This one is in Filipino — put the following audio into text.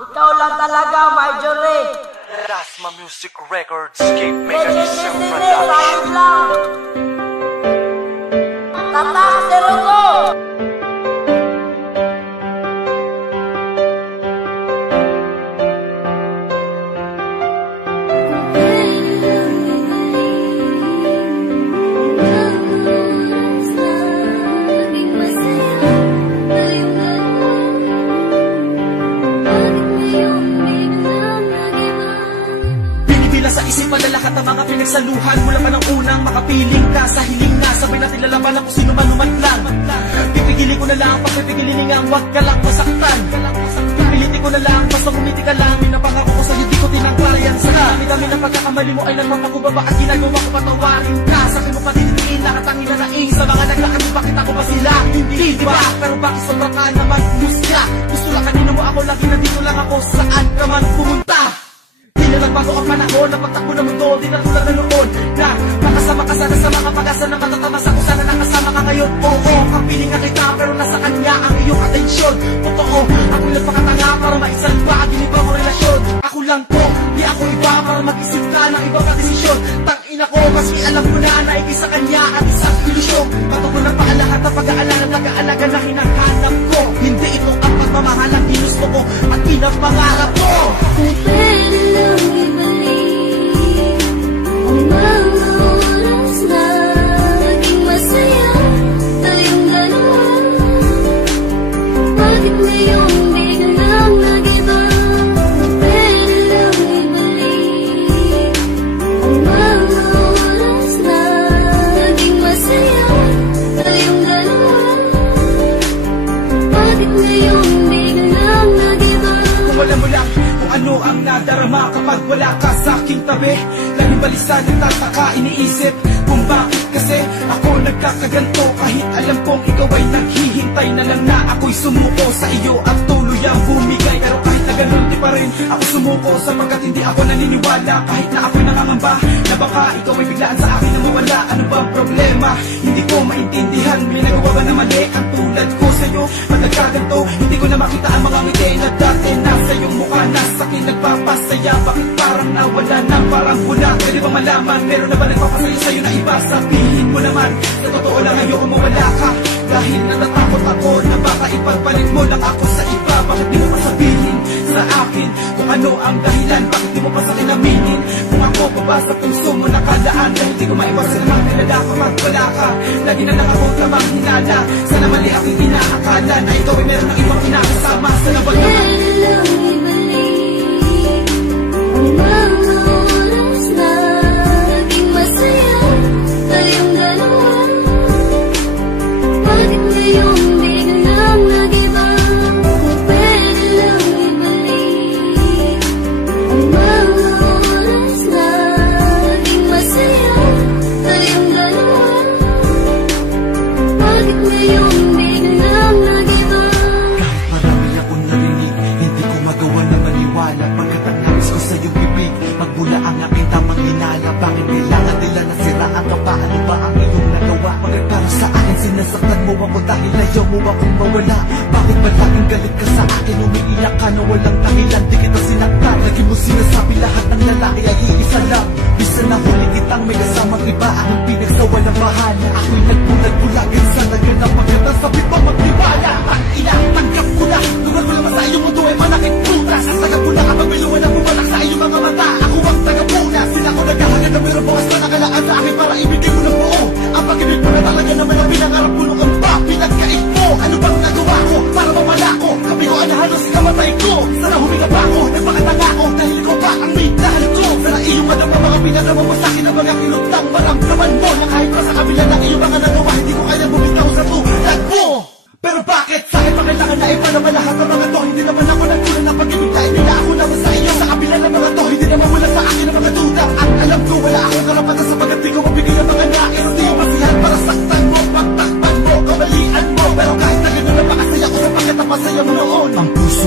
Ikaw lang talaga, Marjorie. Rasma Music Records, Cape Mechanism Ayun Production. lang. Tatak, Serugo. Sa isip malalakat ang mga pinagsaluhan mula pa ng unang makapiling ka sa hiling na sabay natin lalaban kung sino man lumatlang. Pipigilin ko na lang pagpipigilin nga wag ka lang masaktan. Pipilitin ko na lang basta umiti ka lang. Minapangako ko sa hindi ko tinangklayan. Sa dami-dami na pagkakamali mo ay nagpapakubaba at ginagawa ko patawarin ka. Sabi mo patititiin na katangin na naing sa mga naglakan mo bakit ako ba sila? Hindi diba? Pero bakit sobra ka naman musya? Gusto lang kanino mo ako lagi nandito lang ako saan ka man pumunta. Nagbago ang panahon, napagtakbo ng mundo, di na tulad na noon na makasama ka sana sa mga pag-asa na matatamasa kung sana nakasama ka ngayon. Oo, kapiling nga kita pero nasa kanya ang iyong atensyon. Totoo, ako lang pakatanga para maisalba ang ginibang mo relasyon. Ako lang to, di ako iba para mag-isip ka ng ibang desisyon. Tangina ko, maski alam ko na naigay sa kanya at isang ilusyon. Patugon ng paalahat ng pag-aalala, nag-aalaga na hinahanap ko. Hindi ito ang pagmamahal ang ginusto ko at pinapangarap ko. Kung pwede lang ibalik ang mga oras na naging masaya tayong dalawa. Bakit ngayon biglang nag-iba? Kung pwede lang ibalik ang mga oras na naging masaya tayong dalawa. Bakit ngayon biglang nag-iba? Kung wala mo lang ano ang nadarama kapag wala ka sa aking tabi. Laging balisa nagtataka, iniisip kung bakit kasi ako nagkakaganto. Kahit alam kong ikaw ay naghihintay na lang na ako'y sumuko sa iyo at tuluyang bumigay. Pero kahit na ganun di pa rin ako sumuko sapagkat hindi ako naniniwala. Kahit na ako'y nangangamba na baka ikaw ay biglaan sa akin na mawala. Ano ba ang problema? Hindi ko maintindihan. May nagawa ba na mali ang tulad ko sa'yo? Pag nagkaganto, hindi ko na makita ang mga ngiti na dati nasa iyong mukha na sa'kin nagpapasaya. Bakit parang nawala na parang wala? Pwede ba malaman? Meron na ba nagpapasaya sa'yo na iba? Sabihin mo naman, sa totoo lang ayoko mawala ka. Dahil natatakot ako na baka ipagpalit mo lang ako sa iba. Bakit di mo pa sabihin sa akin kung ano ang dahilan? Bakit di mo pa sa akin aminin kung ako pa ba sa puso mo nakalaan? Dahil di ko maiwasan naman kilala kapag wala ka. Lagi na lang ako tamang hinala. Sana mali aking inaakala na ikaw ay meron ng ibang kinakasama. Sana ba naman? Pwede lang ibalik ang mga oras na naging masaya tayong dalawa. Bakit ngayon biglang nag-iba? Kung pwede lang ibalik ang mga oras na naging masaya tayong dalawa. Bakit ngayon biglang nag-iba? Kahit marami akong narinig, hindi ko magawa na maniwala. Pagkat ang nais ko sa iyong bibig, magbula ang aking tamang hinala. Bakit kailangan nila nasiraan ka pa? Ano ba ang iyong nagawa? Bakit para sa akin sinasaktan mo ako dahil ayaw mo akong mawala? Bakit ba laging galit ka sa akin? Umiiyak ka na walang dahilan, di kita sinaktan. Lagi mo sinasabi lahat ng lalaki ay iisa lang. Bisa na huli kitang may kasamang iba. Ang pinagsawa na bahala. Ako'y nagbulag-bulagin sa naganap. Pagkata sabi pa magtiwala. Ang ina, tanggap ko na. Lugar ko naman sa iyong mundo ay manakit puta. Sasagap ko na kapag may luwan ang bumalak sa iyong mga mata. Ako ang tagapuna. Sila ko naghahagad na mayroon bukas na nakalaan sa akin para ibigay mo ng buo. Ang pag-ibig mo na talaga naman ang pinangarap mo nung ang ba. Pinagkait mo. Ano bang nagawa ko para mawala ko? Kapi ko ang halos ikamatay ko. Sana huminga pa ako. Nagpakatanga ko dahil ikaw pa ang may dahil ko. Sana iyong madama mga pinagama mo sa akin ang mga kilutang maramdaman mo. Na kahit pa sa kabila ng iyong mga nagawa, hindi ko kaya bumitaw sa tulad mo. Pero bakit? Sa akin pa kailangan na ipanama lahat ng mga to. Hindi naman ako nagkulang ng pag-ibig dahil nila ako naman sa iyo. Sa kabila ng mga to, hindi naman wala sa akin ang mga duda. At alam ko wala akong karapatan sa pag-ibig ko mabigay ng mga nais. Di yung masihan para saktan mo, pagtakpan mo, kamalian mo. Pero kahit na gano'n na makasaya ko sapagkat ang masaya mo noon. Ang puso